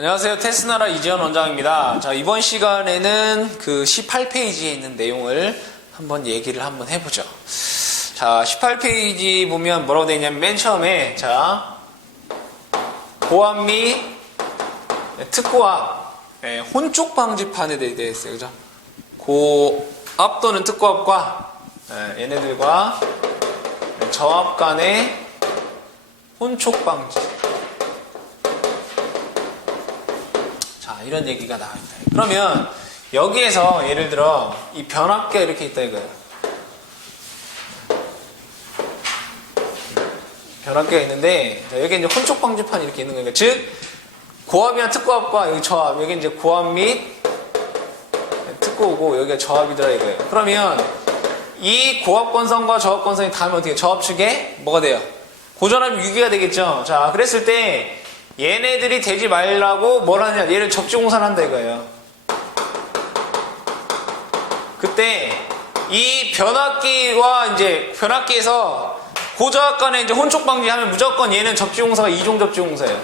안녕하세요. 테스나라 이지현 원장입니다. 자, 이번 시간에는 그 18페이지에 있는 내용을 한번 얘기를 한번 해보죠. 자, 18페이지 보면 뭐라고 되어 있냐면 맨 처음에 자, 고압 및 특고압, 혼쪽 방지판에 되어 있어요. 그죠? 고압 또는 특고압과 얘네들과 저압 간의 혼촉 방지. 이런 얘기가 나와 있다. 그러면 여기에서 예를 들어 이 변압기가 이렇게 있다 이거예요. 변압기가 있는데 여기 이제 혼촉 방지판이 이렇게 있는 거니까 즉 고압이나 특고압과 여기 저압, 여기 이제 고압 및 특고고 여기가 저압이더라 이거예요. 그러면 이 고압 건선과 저압 건선이 닿으면 어떻게 저압 측에 뭐가 돼요? 고전압이 유기가 되겠죠. 자, 그랬을 때 얘네들이 되지 말라고 뭘 하냐, 얘를 접지공사를 한다 이거예요. 그때 이 변압기와 이제 변압기에서 고저압 간에 이제 혼촉 방지하면 무조건 얘는 접지공사가 이종 접지공사예요.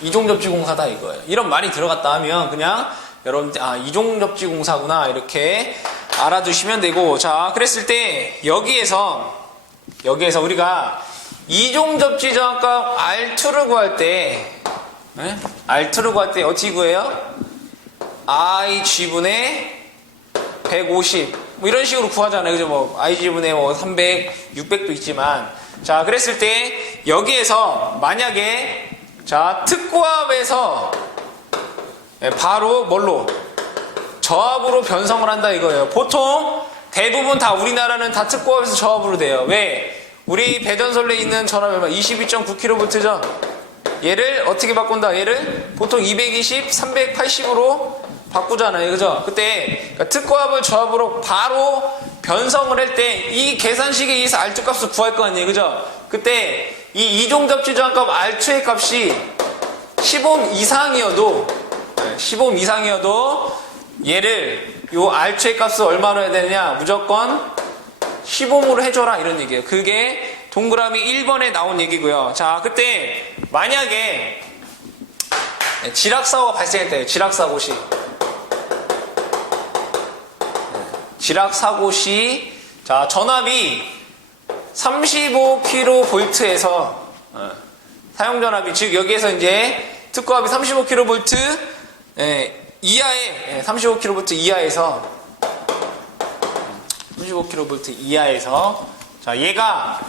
이종 접지공사다 이거예요. 이런 말이 들어갔다 하면 그냥 여러분들 이종 접지공사구나 이렇게 알아두시면 되고, 자, 그랬을 때 여기에서 우리가 이종 접지 저항값 R2를 구할 때, R2를 구할 때 어떻게 구해요? IG분의 150 뭐 이런 식으로 구하잖아요. 그죠? 뭐 IG분의 뭐 300, 600도 있지만, 자, 그랬을 때 여기에서 만약에 자, 특고압에서 바로 뭘로? 저압으로 변성을 한다 이거예요. 보통 대부분 다 우리나라는 다 특고압에서 저압으로 돼요. 왜? 우리 배전솔레에 있는 전압이 얼마? 22.9kV죠? 얘를 어떻게 바꾼다? 얘를 보통 220, 380으로 바꾸잖아요. 그죠? 그때 그러니까 특고압을 저압으로 바로 변성을 할 때 이 계산식에 의해서 R2 값을 구할 거 아니에요. 그죠? 그때 이 이종 접지 저항값 R2의 값이 10옴 이상이어도 얘를 요 R2의 값을 얼마로 해야 되느냐? 무조건 10옴으로 해줘라 이런 얘기예요. 그게 동그라미 1번에 나온 얘기고요. 자, 그때 만약에 지락사고가 발생했대요. 지락사고 시 자, 전압이 35kV에서 사용전압이 즉 여기에서 이제 특고압이 35kV 이하에 35kV 이하에서 자, 얘가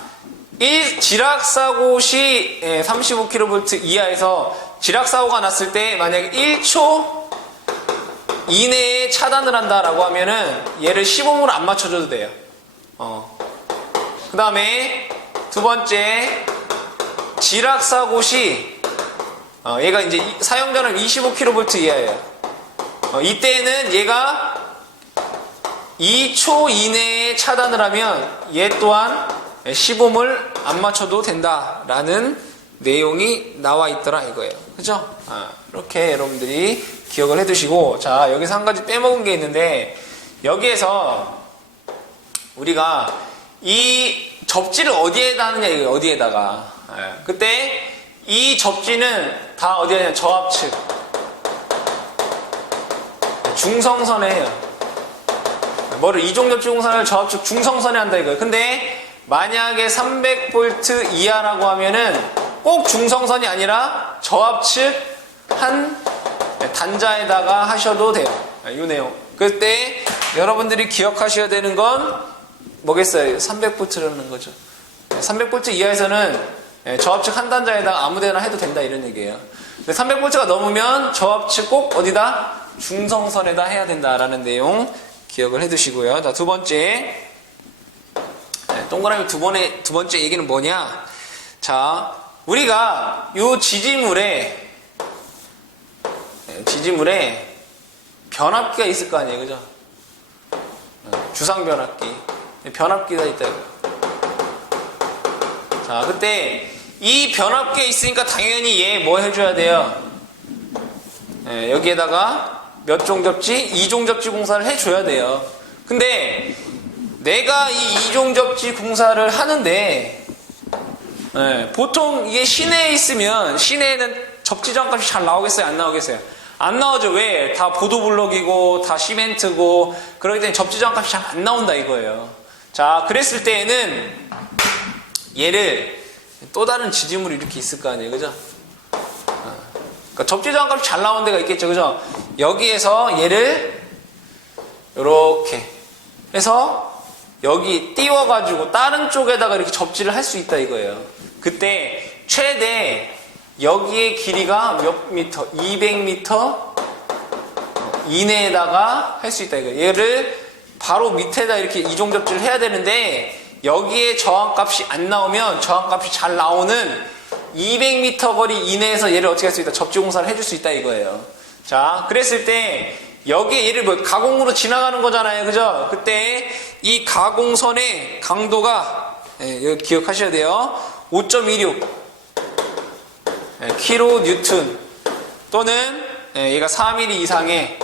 지락사고 시 35kV 이하에서 지락사고가 났을 때 만약에 1초 이내에 차단을 한다라고 하면은 얘를 10옴으로 안 맞춰줘도 돼요. 그 다음에 두 번째 지락사고 시 얘가 이제 사용전압 25kV 이하예요. 이때는 얘가 2초 이내에 차단을 하면 얘 또한 10옴을 안 맞춰도 된다라는 내용이 나와 있더라 이거예요. 그죠? 이렇게 여러분들이 기억을 해 두시고, 자, 여기서 한 가지 빼먹은 게 있는데 여기에서 우리가 이 접지를 어디에다 하느냐 이거예요. 어디에다가. 그때 이 접지는 다 어디에 하냐? 저압측 중성선에 해요. 뭐를 이종 접지공사를 저압측 중성선에 한다 이거예요. 근데 만약에 300V 이하라고 하면은 꼭 중성선이 아니라 저압측 한 단자에다가 하셔도 돼요. 이 내용. 그때 여러분들이 기억하셔야 되는 건 뭐겠어요? 300V라는 거죠. 300V 이하에서는 저압측 한 단자에다가 아무데나 해도 된다 이런 얘기예요. 근데 300V가 넘으면 저압측 꼭 어디다? 중성선에다 해야 된다라는 내용 기억을 해 두시고요. 자, 두 번째 동그라미 두 번째 얘기는 뭐냐? 자, 우리가 요 지지물에 변압기가 있을 거 아니에요. 그죠? 주상 변압기가 있다 이거예요. 자, 그때 이 변압기가 있으니까 당연히 얘 뭐 해줘야 돼요? 여기에다가 몇 종 접지? 2종 접지 공사를 해줘야 돼요. 근데 내가 이 이종 접지 공사를 하는데 예, 보통 이게 시내에 있으면 시내에는 접지저항값이 잘 나오겠어요? 안 나오겠어요? 안 나오죠. 왜? 다 보도블록이고 다 시멘트고 그러기 때문에 접지저항값이 잘 안 나온다 이거예요. 자, 그랬을 때에는 얘를 또 다른 지지물이 이렇게 있을 거 아니에요. 그죠? 그러니까 접지저항값이 잘 나오는 데가 있겠죠. 그죠? 여기에서 얘를 이렇게 해서 여기 띄워가지고 다른 쪽에다가 이렇게 접지를 할 수 있다 이거예요. 그때 최대 여기의 길이가 몇 미터? 200m 이내에다가 할 수 있다 이거예요. 얘를 바로 밑에다 이렇게 이종접지를 해야 되는데 여기에 저항값이 안 나오면 저항값이 잘 나오는 200m 거리 이내에서 얘를 어떻게 할 수 있다? 접지공사를 해줄 수 있다 이거예요. 자, 그랬을 때 여기에 얘를 뭐 가공으로 지나가는 거잖아요. 그죠? 그때 이 가공선의 강도가 여기 기억하셔야 돼요. 5.26 kN 또는 얘가 4mm 이상의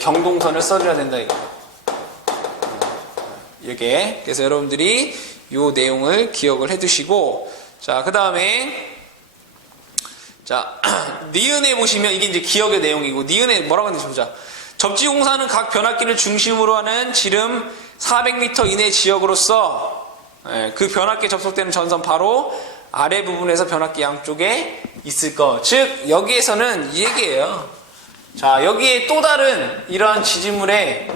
경동선을 써줘야 된다 이거. 이게 그래서 여러분들이 이 내용을 기억을 해두시고 자, 그 다음에 자, 니은에 보시면 이게 이제 기억의 내용이고 니은에 뭐라고 했는지 보자. 접지공사는 각 변압기를 중심으로 하는 지름 400m 이내 지역으로서 그 변압기에 접속되는 전선 바로 아래 부분에서 변압기 양쪽에 있을 것. 즉 여기에서는 이 얘기예요. 자, 여기에 또 다른 이러한 지지물에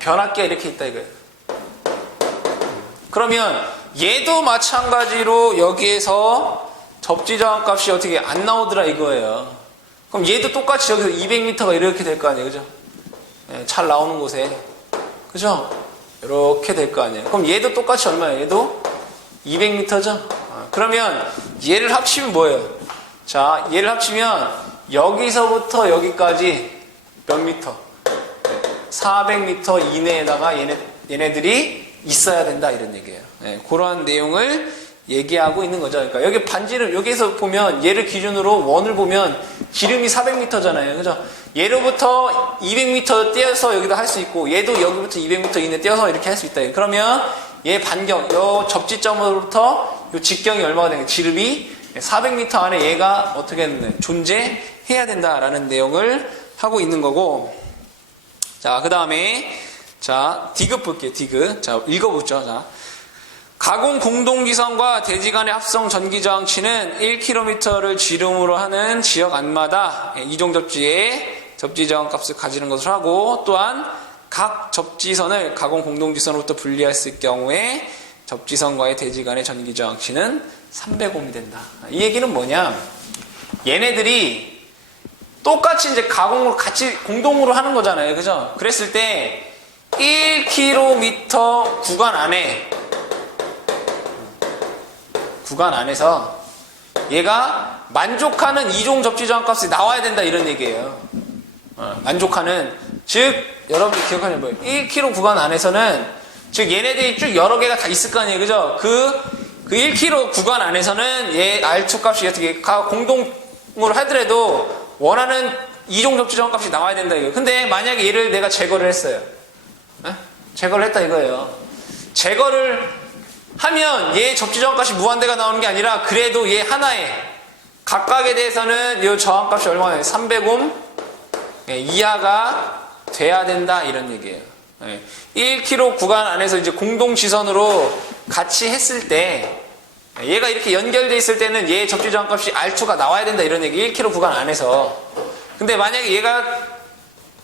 변압기가 이렇게 있다 이거예요. 그러면 얘도 마찬가지로 여기에서 접지저항값이 어떻게 안 나오더라 이거예요. 그럼 얘도 똑같이 여기서 200m가 이렇게 될 거 아니에요. 그죠? 잘 나오는 곳에. 그죠? 이렇게 될 거 아니에요. 그럼 얘도 똑같이 얼마예요? 얘도 200m죠? 그러면 얘를 합치면 뭐예요? 자, 얘를 합치면 여기서부터 여기까지 몇 미터? 400m 이내에다가 얘네들이 있어야 된다 이런 얘기예요. 그러한 내용을 얘기하고 있는 거죠. 그러니까 여기 반지를 여기에서 보면 얘를 기준으로 원을 보면 지름이 400m잖아요. 그죠? 얘로부터 200m 떼어서 여기다 할 수 있고 얘도 여기부터 200m 이내 떼어서 이렇게 할 수 있다. 그러면 얘 반경, 요 접지점으로부터 요 직경이 얼마가 되는 지름이 400m 안에 얘가 어떻게 존재해야 된다라는 내용을 하고 있는 거고. 자, 그 다음에 자, 디귿 볼게요. 디귿. 자, 읽어보죠. 자, 가공 공동기선과 대지 간의 합성 전기저항치는 1km를 지름으로 하는 지역 안마다 이종접지의 접지저항값을 가지는 것을 하고 또한 각 접지선을 가공 공동기선으로부터 분리했을 경우에 접지선과의 대지 간의 전기저항치는 300옴이 된다. 이 얘기는 뭐냐? 얘네들이 똑같이 이제 가공을 같이 공동으로 하는 거잖아요. 그죠? 그랬을 때 1km 구간 안에서 얘가 만족하는 이종 접지저항값이 나와야 된다 이런 얘기예요. 만족하는, 즉 여러분들 기억하는 거예요. 1km 구간 안에서는 즉 얘네들이 쭉 여러 개가 다 있을 거 아니에요. 그죠? 그 1km 구간 안에서는 얘 R2 값이 어떻게 공동으로 하더라도 원하는 이종 접지저항값이 나와야 된다 이거예요. 근데 만약에 얘를 내가 제거를 했어요. 제거를 했다 이거예요. 제거를 하면 얘 접지저항값이 무한대가 나오는 게 아니라 그래도 얘 하나에 각각에 대해서는 이 저항값이 얼마나 300옴 이하가 돼야 된다 이런 얘기예요. 1km 구간 안에서 이제 공동지선으로 같이 했을 때 얘가 이렇게 연결돼 있을 때는 얘 접지저항값이 R2가 나와야 된다 이런 얘기. 1km 구간 안에서. 근데 만약에 얘가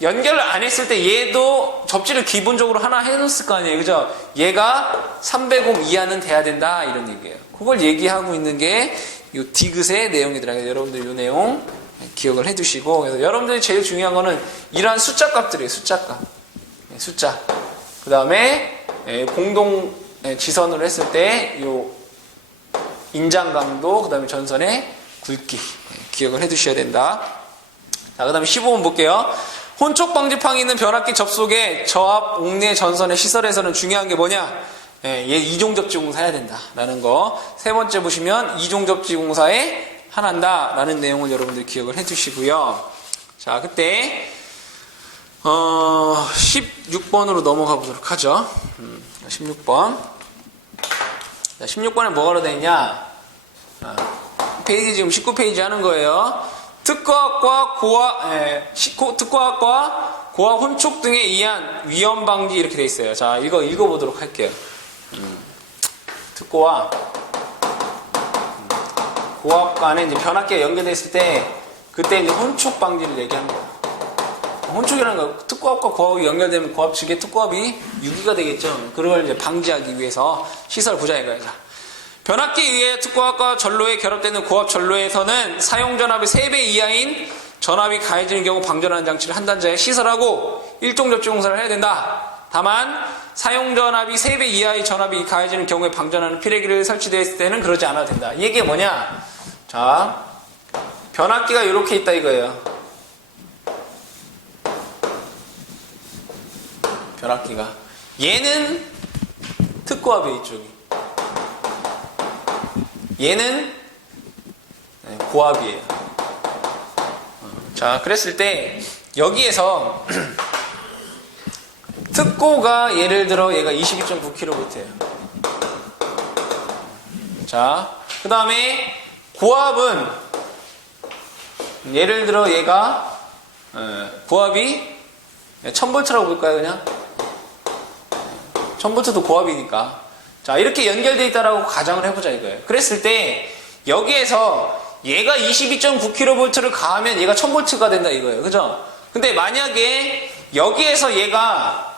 연결을 안 했을 때 얘도 접지를 기본적으로 하나 해놓았을 거 아니에요. 그죠? 얘가 300옴 이하는 돼야 된다 이런 얘기예요. 그걸 얘기하고 있는 게 이 디귿의 내용이더라고요. 여러분들 이 내용 기억을 해두시고, 그래서 여러분들이 제일 중요한 거는 이러한 숫자 값들이에요. 숫자값. 숫자. 그 다음에 공동 지선으로 했을 때 요 인장 강도, 그 다음에 전선의 굵기 기억을 해두셔야 된다. 자, 그 다음에 15번 볼게요. 혼촉 방지판이 있는 변압기 접속에 저압 옥내 전선의 시설에서는 중요한 게 뭐냐? 얘 이종접지 공사해야 된다 라는 거. 세 번째 보시면 이종접지 공사에 한한다 라는 내용을 여러분들 기억을 해두시고요. 자, 그때 16번으로 넘어가 보도록 하죠. 16번. 자, 16번에 뭐가 되어 있냐? 페이지 지금 19페이지 하는 거예요. 특과학과 특과학과 고압 혼촉 등에 의한 위험 방지 이렇게 돼 있어요. 자, 이거 읽어보도록 할게요. 특고와 고압 간에 이제 변압기가 연결돼 있을 때 그때 이제 혼촉 방지를 얘기합니다. 혼촉이라는 거 특고압과 고압이 연결되면 고압 측에 특고압이 유기가 되겠죠. 그걸 이제 방지하기 위해서 시설 보자 이거예요. 변압기에 의해 특고압과 전로에 결합되는 고압 전로에서는 사용 전압의 3배 이하인 전압이 가해지는 경우 방전하는 장치를 한 단자에 시설하고 일종 접지 공사를 해야 된다. 다만 사용 전압이 3배 이하의 전압이 가해지는 경우에 방전하는 피레기를 설치되어 있을 때는 그러지 않아도 된다. 이게 뭐냐? 자, 변압기가 이렇게 있다 이거예요. 변압기가. 얘는 특고압이에요, 이쪽이. 얘는 고압이에요. 자, 그랬을 때 여기에서 특고가 예를 들어 얘가 22.9kV예요. 자, 그 다음에 고압은 예를 들어 얘가 고압이 1000V라고 볼까요, 그냥? 1000V도 고압이니까. 자, 이렇게 연결되어 있다라고 가정을 해보자 이거예요. 그랬을 때 여기에서 얘가 22.9kV를 가하면 얘가 1000V가 된다 이거예요. 그죠? 근데 만약에 여기에서 얘가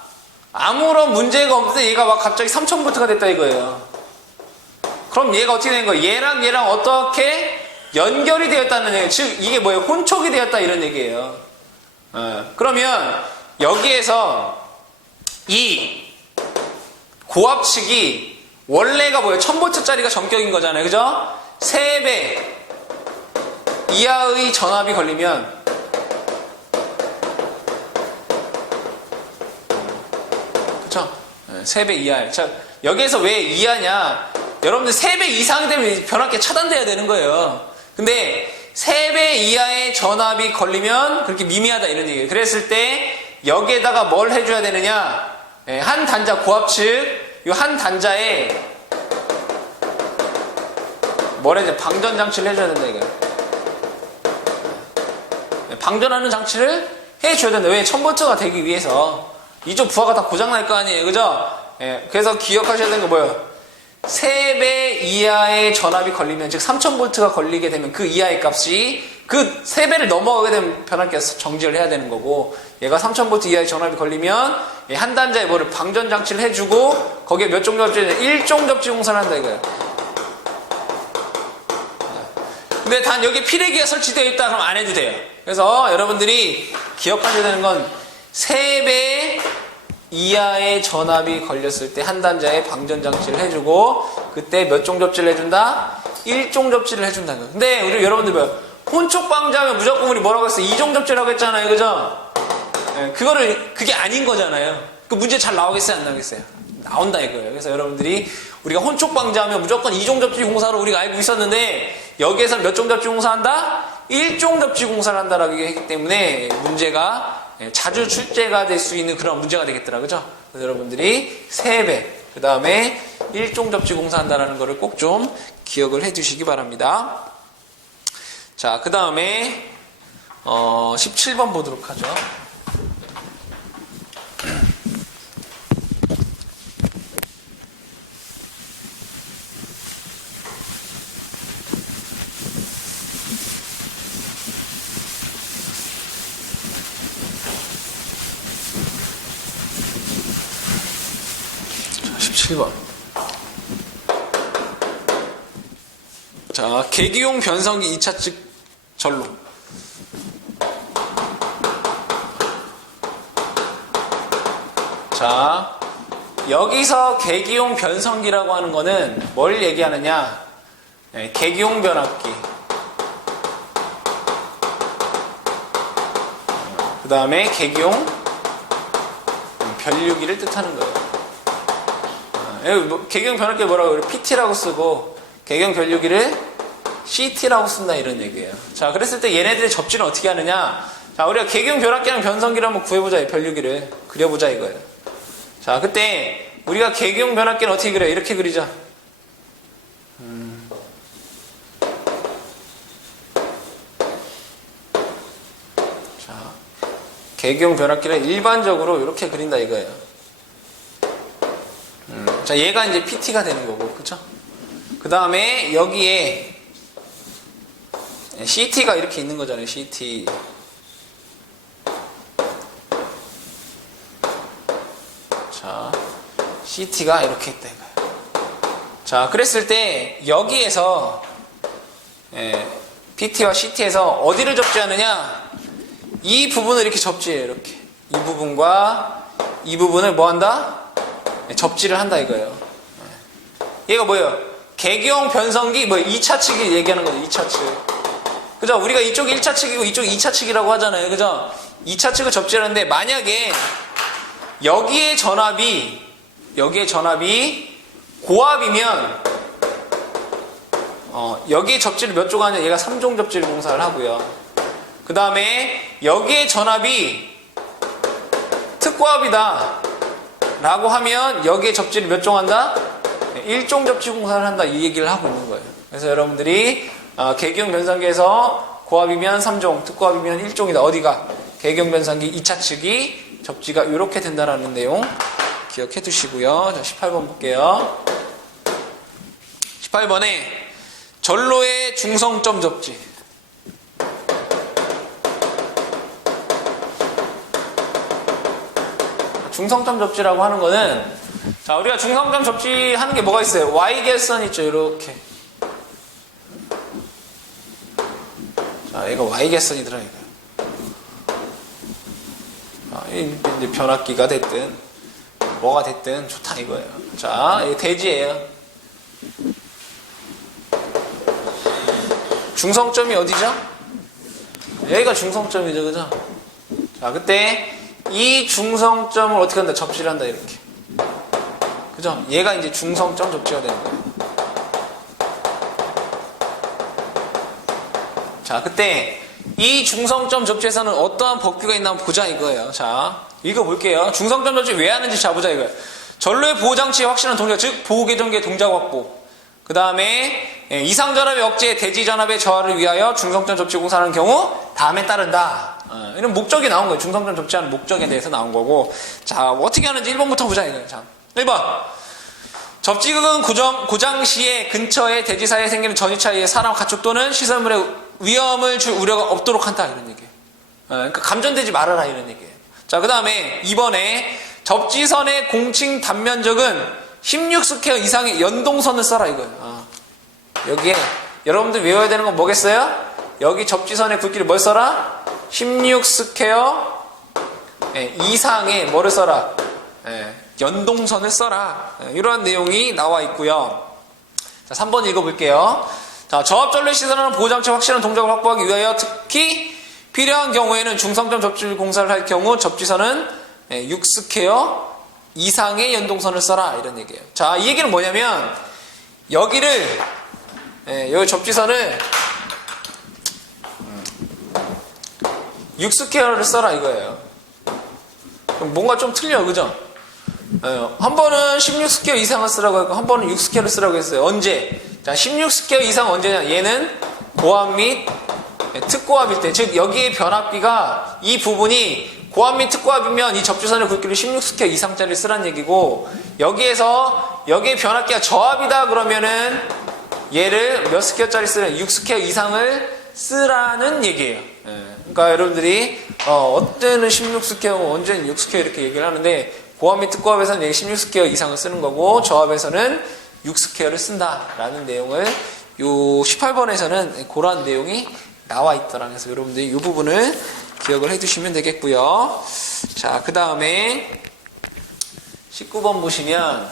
아무런 문제가 없는데 얘가 막 갑자기 3000V가 됐다 이거예요. 그럼 얘가 어떻게 된 거예요? 얘랑 어떻게 연결이 되었다는 얘기예요. 즉 이게 뭐예요? 혼촉이 되었다 이런 얘기예요. 그러면 여기에서 이 고압 측이 원래가 뭐예요? 1000V짜리가 전격인 거잖아요. 그죠? 3배 이하의 전압이 걸리면 그쵸? 3배 이하. 자, 여기에서 왜 이하냐? 여러분들 3배 이상 되면 변압기가 차단돼야 되는 거예요. 근데 3배 이하의 전압이 걸리면 그렇게 미미하다 이런 얘기예요. 그랬을 때 여기에다가 뭘 해줘야 되느냐? 한 단자 고압 측 이 한 단자에 뭘 해야 돼? 방전 장치를 해줘야 된다 이거예요. 방전하는 장치를 해줘야 된다. 왜? 1000V가 되기 위해서. 이쪽 부하가 다 고장날 거 아니에요. 그죠? 그래서 기억하셔야 되는 거 뭐예요? 3배 이하의 전압이 걸리면, 즉 3000V가 걸리게 되면 그 이하의 값이 그 3배를 넘어가게 되면 변압기가 정지를 해야 되는 거고, 얘가 3000V 이하의 전압이 걸리면 한 단자에 뭐를 방전 장치를 해주고 거기에 몇 종 접지는 1종 접지 공사를 한다 이거예요. 근데 단 여기 피레기가 설치되어 있다 그럼 안 해도 돼요. 그래서 여러분들이 기억하셔야 되는 건 3배 이하의 전압이 걸렸을 때 한 단자에 방전 장치를 해주고 그때 몇 종 접지를 해준다? 1종 접지를 해준다는 거예요. 근데 우리 여러분들 뭐요? 혼촉 방지하면 무조건 우리 뭐라고 했어요? 2종 접지라고 했잖아요. 그죠? 그게 아닌 거잖아요. 그 문제 잘 나오겠어요? 안 나오겠어요? 나온다 이거예요. 그래서 여러분들이 우리가 혼촉 방지하면 무조건 2종 접지 공사로 우리가 알고 있었는데 여기에서 몇 종 접지 공사한다? 1종 접지 공사를 한다라고 얘기했기 때문에 문제가 자주 출제가 될 수 있는 그런 문제가 되겠더라. 그죠? 그래서 여러분들이 3배 그 다음에 1종 접지 공사한다라는 거를 꼭 좀 기억을 해 두시기 바랍니다. 자, 그 다음에 17번 보도록 하죠. 자, 17번. 자, 계기용 변성기 2차 측 전로. 자, 여기서 계기용 변성기라고 하는 거는 뭘 얘기하느냐? 계기용 변압기. 그 다음에 계기용 변류기를 뜻하는 거예요. 계기용 변압기 뭐라고 그래? PT라고 쓰고 계기용 변류기를 CT라고 쓴다 이런 얘기예요. 자, 그랬을 때 얘네들의 접지는 어떻게 하느냐? 자, 우리가 계기용 변압기랑 변성기를 한번 구해보자. 변류기를 그려보자 이거예요. 자, 그때 우리가 계기용 변압기는 어떻게 그려요? 이렇게 그리자. 자, 개경 변압기를 일반적으로 이렇게 그린다 이거예요. 자, 얘가 이제 PT가 되는 거고, 그쵸? 그 다음에 여기에 CT가 이렇게 있는 거잖아요, CT. 자, CT가 이렇게 있다 이거예요. 자, 그랬을 때 여기에서 PT와 CT에서 어디를 접지하느냐? 이 부분을 이렇게 접지해요, 이렇게. 이 부분과 이 부분을 뭐 한다? 접지를 한다 이거예요. 얘가 뭐예요? 개경 변성기, 뭐 2차 측이 얘기하는 거죠, 2차 측. 그죠? 우리가 이쪽이 1차 측이고 이쪽이 2차 측이라고 하잖아요, 그죠? 2차 측을 접지하는데 만약에 여기에 전압이 고압이면 여기에 접지를 몇 종 하냐? 얘가 3종 접지를 공사를 하고요. 그 다음에 여기에 전압이 특고압이다 라고 하면 여기에 접지를 몇 종 한다? 1종 접지 공사를 한다, 이 얘기를 하고 있는 거예요. 그래서 여러분들이 개경 변성기에서 고압이면 3종, 특고압이면 1종이다. 어디가? 개경 변성기 2차 측이 접지가 이렇게 된다라는 내용 기억해 두시고요. 자, 18번 볼게요. 18번에 전로의 중성점 접지. 중성점 접지라고 하는 거는, 자, 우리가 중성점 접지 하는 게 뭐가 있어요? Y결선 있죠, 이렇게. 자, 얘가 Y결선이더라, 이거. 이제 변압기가 됐든, 뭐가 됐든 좋다, 이거예요. 자, 이게 대지예요. 중성점이 어디죠? 여기가 중성점이죠, 그죠? 자, 그때 이 중성점을 어떻게 한다? 접지를 한다, 이렇게. 그죠? 얘가 이제 중성점 접지가 되는 거예요. 자, 그때 이 중성점 접지에서는 어떠한 법규가 있나 한번 보자 이거예요. 자, 읽어볼게요. 중성점 접지 왜 하는지 자 보자 이거예요. 전로의 보호장치의 확실한 동작, 즉 보호계정기의 동작 확보. 그 다음에 이상전압의 억제, 대지전압의 저하를 위하여 중성점 접지 공사하는 경우 다음에 따른다. 이런 목적이 나온 거예요. 중성점 접지하는 목적에 대해서 나온 거고. 자, 어떻게 하는지 1번부터 보자 이거예요. 자, 1번. 접지극은 고장 시에 근처에 대지 사이에 생기는 전이차 에 사람, 가축 또는 시설물에 위험을 줄 우려가 없도록 한다 이런 얘기예요. 그러니까 감전되지 말아라 이런 얘기예요. 자, 그 다음에 2번에 접지선의 공칭 단면적은 16스퀘어 이상의 연동선을 써라 이거예요. 여기에 여러분들 외워야 되는 건 뭐겠어요? 여기 접지선의 굵기를 뭘 써라? 16스퀘어 이상의 뭐를 써라? 연동선을 써라. 이러한 내용이 나와 있고요. 자, 3번 읽어볼게요. 자, 저압전로에 시설하는 보호장치 확실한 동작을 확보하기 위하여 특히 필요한 경우에는 중성점 접지 공사를 할 경우 접지선은 6스퀘어 이상의 연동선을 써라 이런 얘기예요. 자, 이 얘기는 뭐냐면 여기를 여기 접지선을 6스퀘어를 써라 이거예요. 뭔가 좀 틀려, 그죠? 한 번은 16스퀘어 이상을 쓰라고 했고 한 번은 6스퀘어를 쓰라고 했어요. 언제? 자, 16스퀘어 이상 언제냐? 얘는 고압 및 특고압일 때, 즉 여기에 변압기가 이 부분이 고압 및 특고압이면 이 접지선의 굵기를 16스퀘어 이상짜리 쓰란 얘기고, 여기에서 여기에 변압기가 저압이다 그러면은 얘를 몇 스퀘어짜리 쓰는 6스퀘어 이상을 쓰라는 얘기예요. 그러니까 여러분들이 어때는 16스퀘어 언제는 6스퀘어 이렇게 얘기를 하는데, 고압 및 특고압에서는 여기 16스퀘어 이상을 쓰는 거고 저압에서는 6스퀘어를 쓴다라는 내용을 요 18번에서는 그런 내용이 나와 있더라. 그래서 여러분들이 이 부분을 기억을 해두시면 되겠고요. 자, 그 다음에 19번 보시면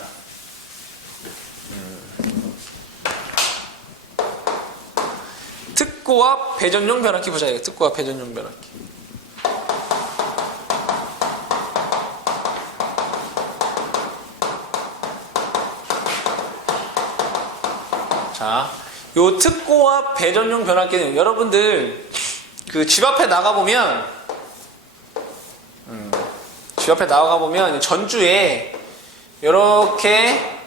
특고압 배전용 변압기 보자. 특고압 배전용 변압기. 자, 요 특고압 배전용 변압기는 여러분들 그 집 앞에 나가보면 전주에 이렇게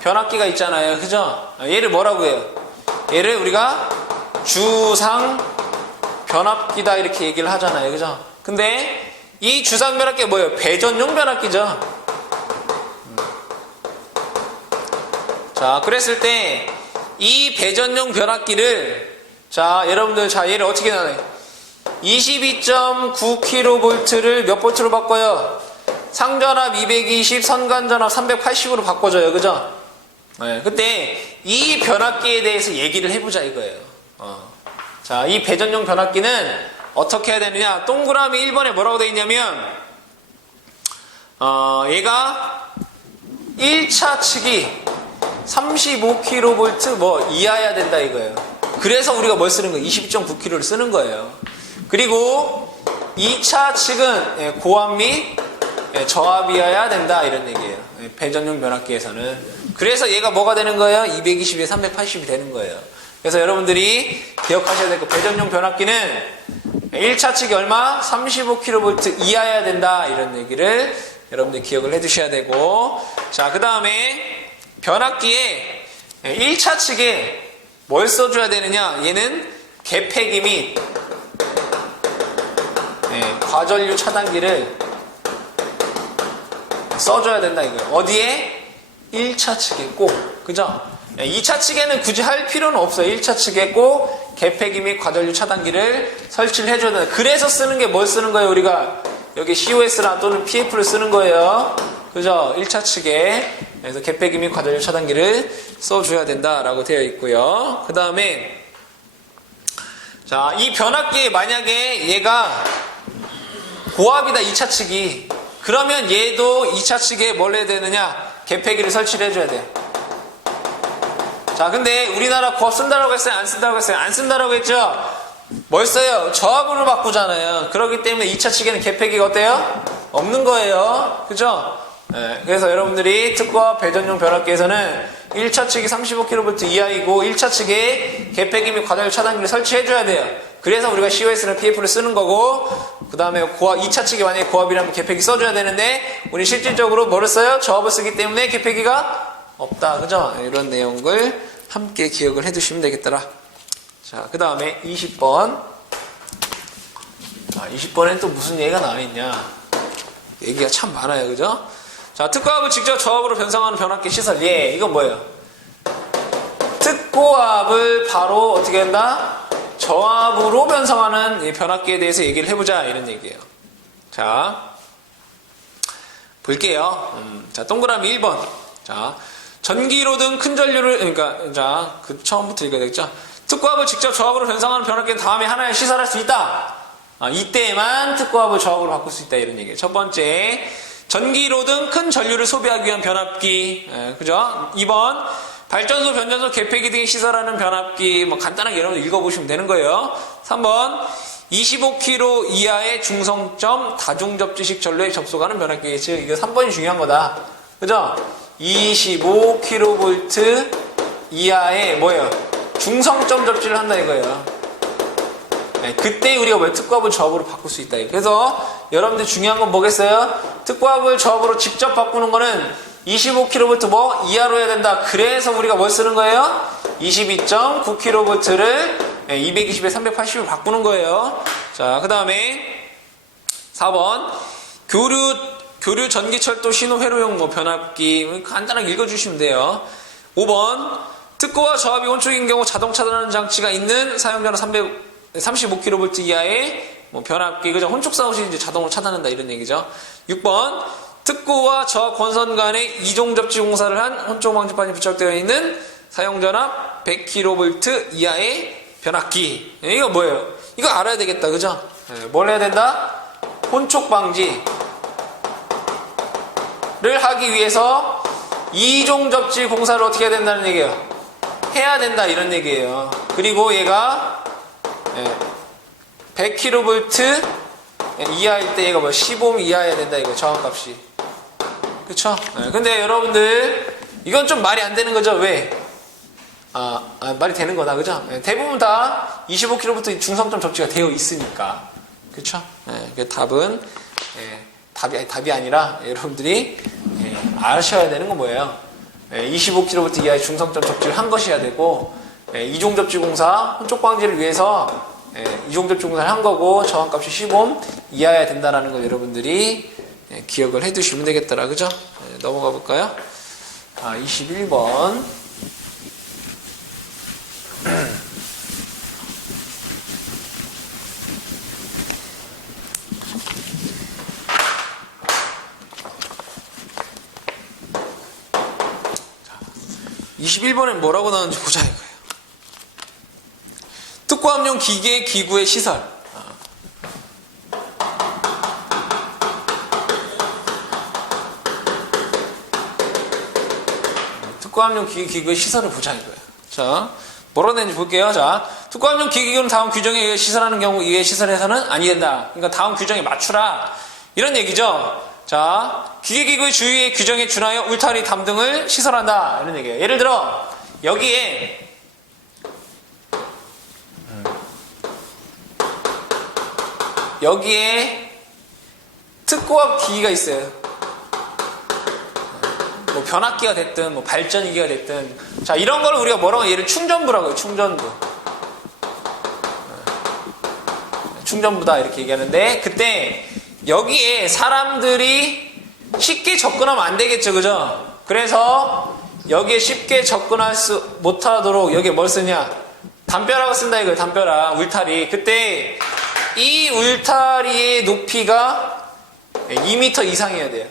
변압기가 있잖아요. 그죠? 얘를 뭐라고 해요? 얘를 우리가 주상 변압기다 이렇게 얘기를 하잖아요. 그죠? 근데 이 주상 변압기가 뭐예요? 배전용 변압기죠. 자, 그랬을 때 이 배전용 변압기를 자, 여러분들 자, 얘를 어떻게 나눠요? 22.9kV를 몇 볼트로 바꿔요? 상전압 220, 선간전압 380으로 바꿔줘요. 그죠? 네, 그때 이 변압기에 대해서 얘기를 해보자 이거예요. 자, 이 배전용 변압기는 어떻게 해야 되느냐? 동그라미 1번에 뭐라고 되어 있냐면 얘가 1차 측이 35kV 뭐 이하여야 된다 이거예요. 그래서 우리가 뭘 쓰는 거예요? 22.9kV를 쓰는 거예요. 그리고 2차 측은 고압 및 저압이어야 된다 이런 얘기예요. 배전용 변압기에서는. 그래서 얘가 뭐가 되는 거예요? 220에 380이 되는 거예요. 그래서 여러분들이 기억하셔야 될 거 배전용 변압기는 1차 측이 얼마? 35kV 이하여야 된다 이런 얘기를 여러분들이 기억을 해 두셔야 되고, 자, 그 다음에 변압기에 1차 측에 뭘 써줘야 되느냐? 얘는 개폐기 및 과전류 차단기를 써줘야 된다 이거예요. 어디에? 1차 측에 꼭. 그죠? 2차 측에는 굳이 할 필요는 없어요. 1차 측에 꼭 개폐기 및 과전류 차단기를 설치를 해줘야 된다. 그래서 쓰는 게 뭘 쓰는 거예요? 우리가 여기 COS나 또는 PF를 쓰는 거예요. 그죠? 1차 측에. 그래서 개폐기 및 과전류 차단기를 써줘야 된다라고 되어 있고요. 그 다음에 자, 이 변압기에 만약에 얘가 고압이다 2차 측이, 그러면 얘도 2차 측에 뭘 해야 되느냐? 개폐기를 설치를 해줘야 돼. 자, 근데 우리나라 고압 쓴다라고 했어요? 안 쓴다라고 했어요? 안 쓴다라고 했죠? 뭘 써요? 저압으로 바꾸잖아요. 그렇기 때문에 2차 측에는 개폐기가 어때요? 없는 거예요. 그죠? 네, 그래서 여러분들이 특고압 배전용 변압기에서는 1차 측이 35kV 이하이고 1차 측에 개폐기 및 과전류 차단기를 설치해줘야 돼요. 그래서 우리가 COS나 PF를 쓰는 거고, 그 다음에 고압, 2차 측이 만약에 고압이라면 개폐기 써줘야 되는데, 우리 실질적으로 뭐를 써요? 저압을 쓰기 때문에 개폐기가 없다. 그죠? 이런 내용을 함께 기억을 해두시면 되겠더라. 자, 그 다음에 20번. 자, 20번엔 또 무슨 얘기가 나와있냐? 얘기가 참 많아요. 그죠? 자, 특고압을 직접 저압으로 변성하는 변압기 시설. 예, 이건 뭐예요? 특고압을 바로 어떻게 한다? 저압으로 변성하는 이 변압기에 대해서 얘기를 해보자 이런 얘기예요. 자, 볼게요. 자, 동그라미 1번. 자, 전기로 등 큰 전류를, 그러니까 자, 그 처음부터 읽어야 되겠죠? 특고압을 직접 저압으로 변성하는 변압기는 다음에 하나에 시설할 수 있다. 이때에만 특고압을 저압으로 바꿀 수 있다 이런 얘기예요. 첫 번째, 전기로 등 큰 전류를 소비하기 위한 변압기. 그죠? 2번, 발전소, 변전소, 개폐기 등에 시설하는 변압기. 뭐 간단하게 여러분 읽어보시면 되는 거예요. 3번, 25kV 이하의 중성점 다중접지식 전류에 접속하는 변압기. 즉 이거 3번이 중요한 거다. 그죠? 25kV 이하의 뭐예요? 중성점 접지를 한다 이거예요. 네, 그때 우리가 왜 특고압을 저압으로 바꿀 수 있다. 그래서 여러분들 중요한 건 뭐겠어요? 특고압을 저압으로 직접 바꾸는 거는 25kV 뭐 이하로 해야 된다. 그래서 우리가 뭘 쓰는 거예요? 22.9kV를 220에 380을 바꾸는 거예요. 자, 그 다음에 4번 교류 전기철도 신호 회로용 뭐 변압기 간단하게 읽어주시면 돼요. 5번 특고와 저압이 혼촉인 경우 자동 차단하는 장치가 있는 사용자는 35kV 이하의 뭐 변압기, 그죠? 혼촉 사고시 이제 자동으로 차단한다 이런 얘기죠. 6번 특고와 저압 권선 간의 이종 접지 공사를 한 혼촉 방지판이 부착되어 있는 사용전압 100kV 이하의 변압기. 이거 뭐예요? 이거 알아야 되겠다, 그죠? 뭘 해야 된다? 혼촉 방지를 하기 위해서 이종 접지 공사를 어떻게 해야 된다는 얘기예요? 해야 된다 이런 얘기예요. 그리고 얘가 100kV 이하일 때 얘가 뭐 15옴 이하여야 된다 이거 저항값이. 그쵸? 근데 여러분들 이건 좀 말이 안 되는 거죠. 왜? 말이 되는 거다. 그죠? 대부분 다 25kV 중성점 접지가 되어 있으니까. 그쵸? 그 답은 답이 아니라 여러분들이 아셔야 되는 건 뭐예요? 25kV 이하의 중성점 접지를 한 것이어야 되고, 이종접지공사 혼촉방지를 위해서 이종접지공사를 한 거고, 저항값이 10오hm 이하여야 된다는 걸 여러분들이 기억을 해 두시면 되겠더라. 그죠? 넘어가 볼까요? 21번. 21번엔 뭐라고 나오는지 보자 이거예요. 특고압용 기계, 기구의 시설. 특고압용 기계, 기구의 시설을 보자 이거예요. 자, 뭐라고 되는지 볼게요. 자, 특고압용 기계, 기구는 다음 규정에 의해 시설하는 경우 이에 시설해서는 아니 된다. 그러니까 다음 규정에 맞추라. 이런 얘기죠. 자, 기계기구의 주위의 규정에 준하여 울타리, 담 등을 시설한다. 이런 얘기예요. 예를 들어 여기에 특고압 기기가 있어요. 뭐 변압기가 됐든 뭐 발전기가 됐든, 자, 이런 걸 우리가 뭐라고 얘를 충전부라고 해요. 충전부다 이렇게 얘기하는데, 그때 여기에 사람들이 쉽게 접근하면 안 되겠죠, 그죠? 그래서 여기에 쉽게 접근할 수 못하도록 여기에 뭘 쓰냐? 담벼락을 쓴다 이거예요. 담벼락, 울타리. 그때 이 울타리의 높이가 2m 이상이어야 돼요.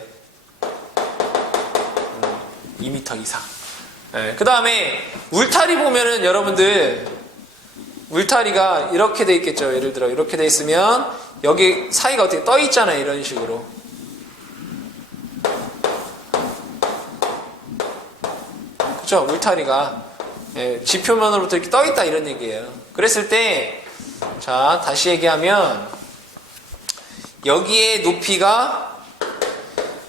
2m 이상. 그 다음에 울타리 보면은 여러분들 울타리가 이렇게 돼 있겠죠. 예를 들어 이렇게 돼 있으면 여기 사이가 어떻게 떠 있잖아요. 이런 식으로. 그렇죠? 울타리가 지표면으로부터 이렇게 떠 있다 이런 얘기예요. 그랬을 때, 자, 다시 얘기하면 여기에 높이가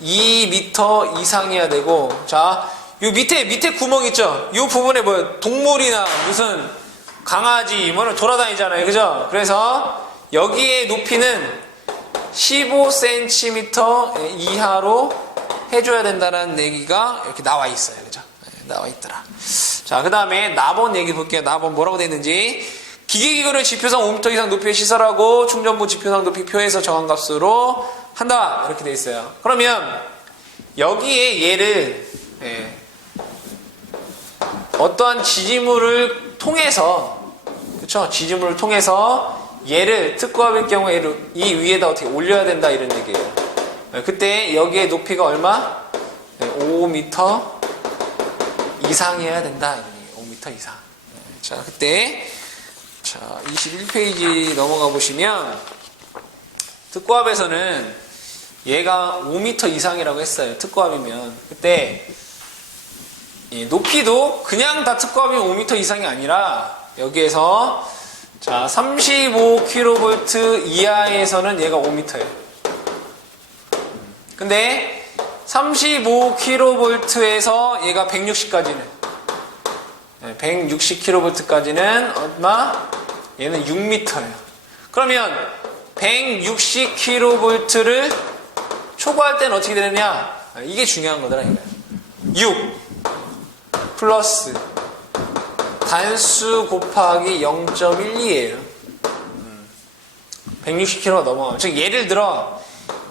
2m 이상이어야 되고, 자, 요 밑에 구멍 있죠? 요 부분에 뭐 동물이나 무슨 강아지 뭐는 돌아다니잖아요. 그죠? 그래서 여기에 높이는 15cm 이하로 해줘야 된다는 얘기가 이렇게 나와 있어요. 그죠? 나와 있더라. 자, 그 다음에 나번 얘기 볼게요. 나번 뭐라고 되어 있는지. 기계기구를 지표상 5m 이상 높이에 시설하고 충전부 지표상 높이 표에서 정한 값으로 한다. 이렇게 되어 있어요. 그러면 여기에 얘를 어떠한 지지물을 통해서, 그쵸? 지지물을 통해서 얘를 특고압일 경우에 얘를 이 위에다 어떻게 올려야 된다 이런 얘기예요. 그때 여기에 높이가 얼마? 5m 이상이어야 된다. 5m 이상. 자, 그때, 자, 21페이지 넘어가 보시면, 특고압에서는 얘가 5m 이상이라고 했어요. 특고압이면. 그때, 높이도 그냥 다 특고압이 5m 이상이 아니라, 여기에서, 자, 35kV 이하에서는 얘가 5m예요. 근데, 35kV에서 얘가 160까지는 160kV까지는 얼마? 얘는 6m예요. 그러면 160kV를 초과할 때는 어떻게 되느냐? 이게 중요한 거더라. 6 플러스 단수 곱하기 0.12예요. 160kV가 넘어가면, 즉 예를 들어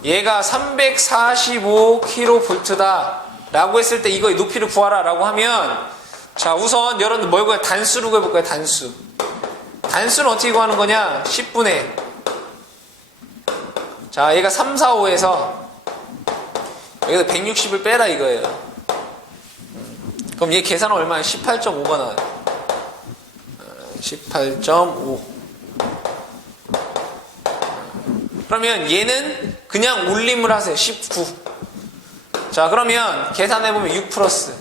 얘가 345kV다 라고 했을 때 이거의 높이를 구하라 라고 하면, 자, 우선 여러분들 뭘 구해요? 단수를 구해볼까요? 단수는 어떻게 구하는 거냐? 10분의, 자, 얘가 3, 4, 5에서 여기서 160을 빼라 이거예요. 그럼 얘 계산은 얼마야? 18.5가 나와요. 18.5. 그러면 얘는 그냥 올림을 하세요. 19. 자, 그러면 계산해보면 6 플러스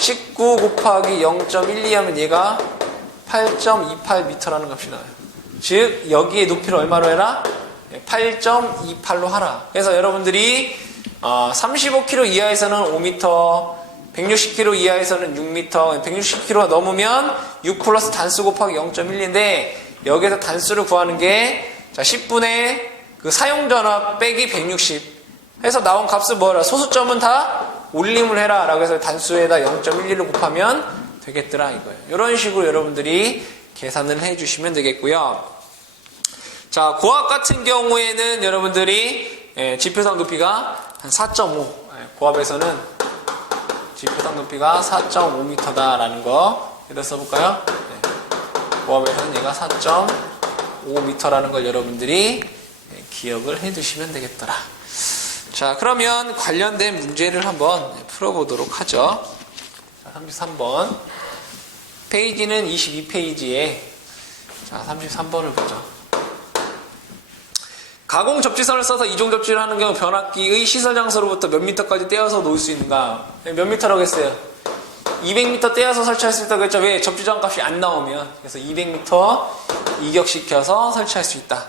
19 곱하기 0.12 하면 얘가 8.28m라는 값이 나와요. 즉 여기에 높이를 얼마로 해라? 8.28로 하라. 그래서 여러분들이 35km 이하에서는 5m, 160km 이하에서는 6m, 160km가 넘으면 6 플러스 단수 곱하기 0.1인데 여기에서 단수를 구하는 게, 자, 10분의 그 사용전압 빼기 160 해서 나온 값은 뭐라? 소수점은 다 올림을 해라 라고 해서 단수에다 0.11을 곱하면 되겠더라 이거예요. 이런 식으로 여러분들이 계산을 해주시면 되겠고요. 자, 고압 같은 경우에는 여러분들이 지표상 높이가 한 4.5, 고압에서는 지표상 높이가 4.5m 다라는 거 여기다 써볼까요? 고압에서는 얘가 4.5m라는 걸 여러분들이 기억을 해두시면 되겠더라. 자, 그러면 관련된 문제를 한번 풀어보도록 하죠. 자, 33번 페이지는 22페이지에 자, 33번을 보죠. 가공 접지선을 써서 이종 접지를 하는 경우 변압기의 시설 장소로부터 몇 미터까지 떼어서 놓을 수 있는가? 몇 미터라고 했어요? 200m 떼어서 설치할 수 있다고 했죠. 왜? 접지전 값이 안 나오면. 그래서 200m 이격시켜서 설치할 수 있다.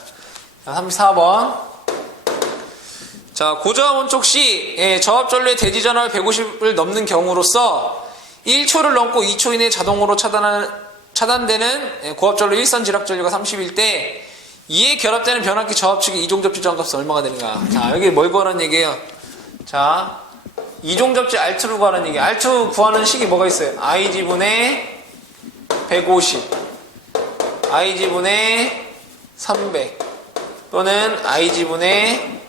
자, 34번. 자, 고저압 원촉 시 저압전류의 대지전압 150을 넘는 경우로서 1초를 넘고 2초 이내에 자동으로 차단되는 고압전류 일선 지락전류가 30일 때 이에 결합되는 변압기 저압축의 이종 접지 저항값은 얼마가 되는가? 자, 여기 뭘 구하는 얘기예요? 자, 이종 접지 R2를 구하는 얘기. R2 구하는 식이 뭐가 있어요? IG분의 150, IG분의 300 또는 IG분의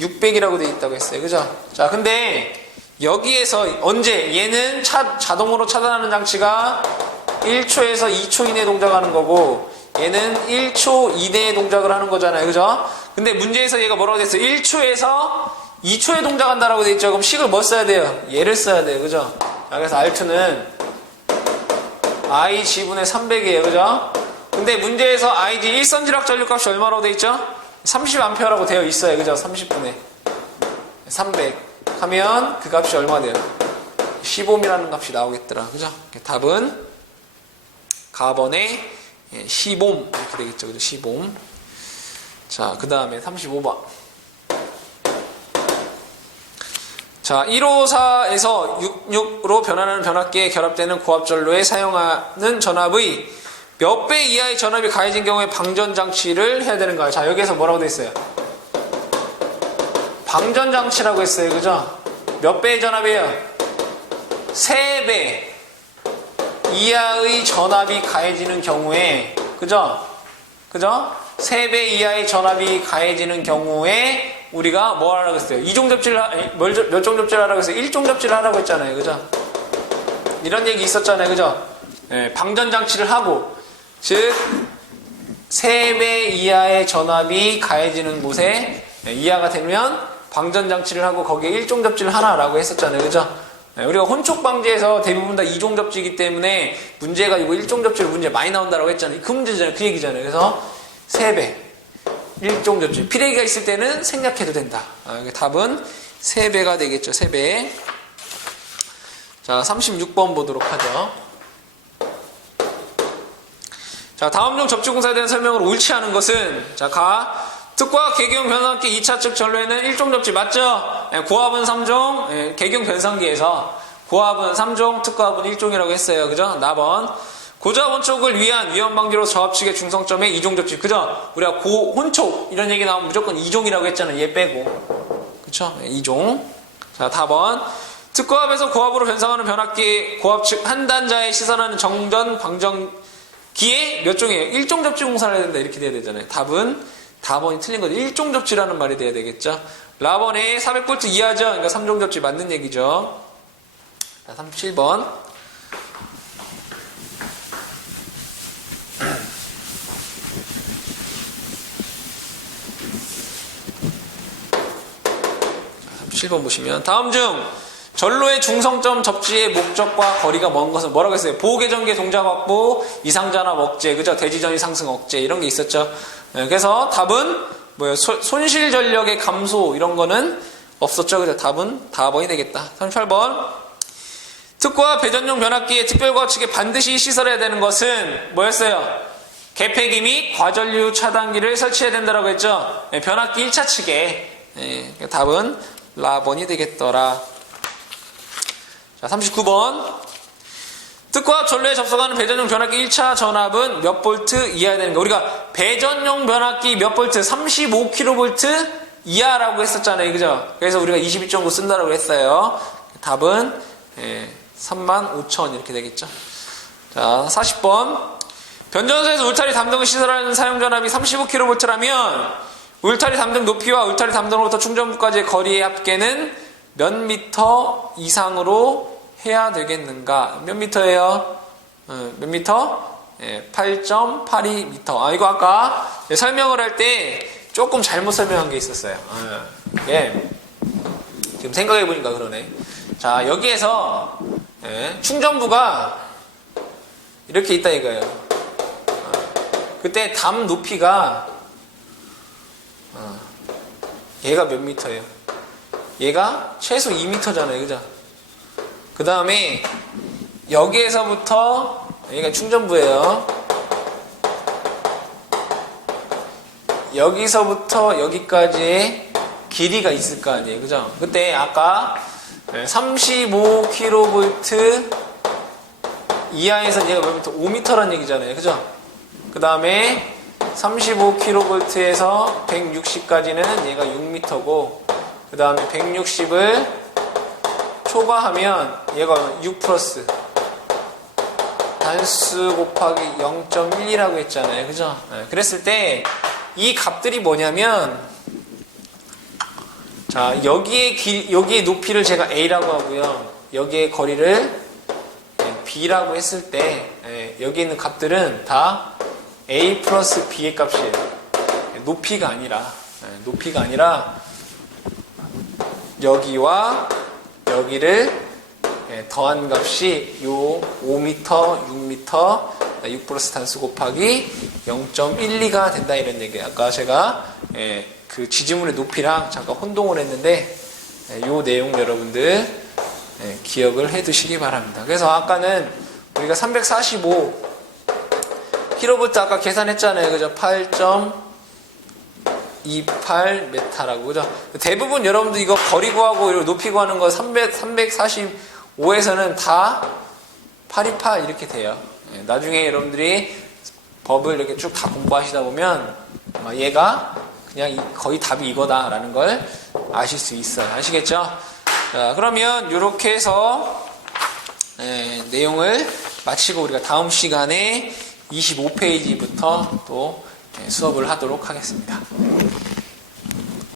600이라고 되어 있다고 했어요. 그죠? 자, 근데 여기에서 언제 얘는 자동으로 차단하는 장치가 1초에서 2초 이내에 동작하는 거고 얘는 1초 이내에 동작을 하는 거잖아요. 그죠? 근데 문제에서 얘가 뭐라고 됐어요? 1초에서 2초에 동작한다라고 돼 있죠. 그럼 식을 뭐 써야 돼요? 얘를 써야 돼요. 그죠? 그래서 R2는 IG분의 300이에요. 그죠? 근데 문제에서 IG 일선지락 전류값이 얼마라고 돼 있죠? 30A라고 되어 있어요. 그죠? 30분의 300 하면 그 값이 얼마 돼요? 10옴이라는 값이 나오겠더라. 그죠? 답은 가번에 10옴 이렇게 되겠죠. 그죠? 10옴. 자, 그 다음에 35번. 자, 154에서 66으로 변하는 변압기에 결합되는 고압전류에 사용하는 전압의 몇 배 이하의 전압이 가해진 경우에 방전장치를 해야 되는가요? 자, 여기에서 뭐라고 돼 있어요? 방전장치라고 했어요. 그죠? 몇 배의 전압이에요? 3배 이하의 전압이 가해지는 경우에, 그죠? 그죠? 3배 이하의 전압이 가해지는 경우에 우리가 뭐 하라고 했어요? 이종 접지를, 몇 종 접지를 하라고 했어요? 1종 접지를 하라고 했잖아요. 그죠? 이런 얘기 있었잖아요. 그죠? 네, 방전장치를 하고, 즉 3배 이하의 전압이 가해지는 곳에 이하가 되면 방전장치를 하고 거기에 1종 접지를 하나라고 했었잖아요. 그죠? 우리가 혼촉 방지에서 대부분 다 2종 접지이기 때문에 문제가 이거 1종 접지로 문제 많이 나온다라고 했잖아요. 그 문제잖아요. 그 얘기잖아요. 그래서 3배 1종 접지. 피레기가 있을 때는 생략해도 된다. 답은 3배가 되겠죠. 3배. 자, 36번 보도록 하죠. 자, 다음 중 접지공사에 대한 설명을 옳지 않은 것은, 자, 특과 개경 변압기 2차 측 전류에는 1종 접지 맞죠? 고압은 3종, 개경 변상기에서 고압은 3종, 특과압은 1종이라고 했어요. 그죠? 나번. 고저압 원촉을 위한 위험 방지로 저압측의 중성점에 2종 접지. 그죠? 우리가 혼촉 이런 얘기 나오면 무조건 2종이라고 했잖아요. 얘 빼고. 그쵸? 2종. 자, 다번. 특과압에서 고압으로 변상하는 변압기 고압측 한 단자에 시선하는 정전 방정기에 몇 종이에요? 1종 접지 공사를 해야 된다. 이렇게 돼야 되잖아요. 답은 다번이 틀린 거죠. 1종 접지라는 말이 돼야 되겠죠. 라번에 400V 이하죠. 그러니까 3종 접지 맞는 얘기죠. 자, 37번. 자, 37번 보시면 다음 중 전로의 중성점 접지의 목적과 거리가 먼 것은 뭐라고 했어요? 보호개전기 동작 확보, 이상전압 억제, 그죠? 대지전이 상승 억제 이런 게 있었죠. 그래서 답은 뭐예요? 손실 전력의 감소 이런 거는 없었죠. 그래서 답은 다번이 되겠다. 38번. 특과 배전용 변압기의 특별과 측에 반드시 시설해야 되는 것은 뭐였어요? 개폐기 및 과전류 차단기를 설치해야 된다고 했죠. 변압기 1차 측에. 답은 라번이 되겠더라. 자, 39번. 특과 전류에 접속하는 배전용 변압기 1차 전압은 몇 볼트 이하야 되는 거. 우리가 배전용 변압기 몇 볼트? 35kV 이하라고 했었잖아요. 그죠? 그래서 우리가 22.9 쓴다고 했어요. 답은 35,000 이렇게 되겠죠. 자, 40번. 변전소에서 울타리 담등을 시설하는 사용전압이 35kV라면 울타리 담등 높이와 울타리 담등으로부터 충전부까지의 거리의 합계는 몇 미터 이상으로 해야 되겠는가? 몇 미터예요? 몇 미터? 8.82m. 아, 이거 아까 설명을 할 때 조금 잘못 설명한 게 있었어요. 지금 생각해보니까 그러네. 자, 여기에서 충전부가 이렇게 있다 이거예요. 그때 담 높이가 얘가 몇 미터예요? 얘가 최소 2m잖아요. 그죠? 그 다음에 여기에서부터 여기가 충전부예요. 여기서부터 여기까지의 길이가 있을 거 아니에요. 그죠? 그때 아까 35kV 이하에서 얘가 몇 미터? 5m란 얘기잖아요. 그죠? 그 다음에 35kV에서 160까지는 얘가 6m고, 그 다음에 160을 초과하면 얘가 6 플러스 단수 곱하기 0.1이라고 했잖아요. 그죠? 그랬을 때 이 값들이 뭐냐면, 자, 여기의 높이를 제가 A라고 하고요. 여기의 거리를 B라고 했을 때, 여기 있는 값들은 다 A 플러스 B의 값이에요. 높이가 아니라, 여기와 여기를 더한 값이 요 5m, 6m, 6 플러스 단수 곱하기 0.12가 된다 이런 얘기예요. 아까 제가 그 지지문의 높이랑 잠깐 혼동을 했는데 요 내용 여러분들 기억을 해 두시기 바랍니다. 그래서 아까는 우리가 345kV 아까 계산했잖아요. 그죠? 8.28m라고. 그죠? 대부분 여러분들 이거 거리 구하고 높이 구하는 거 345에서는 다 828 이렇게 돼요. 나중에 여러분들이 법을 이렇게 쭉 다 공부하시다 보면 얘가 그냥 거의 답이 이거다라는 걸 아실 수 있어요. 아시겠죠? 자, 그러면 이렇게 해서 내용을 마치고 우리가 다음 시간에 25페이지부터 또 수업을 하도록 하겠습니다.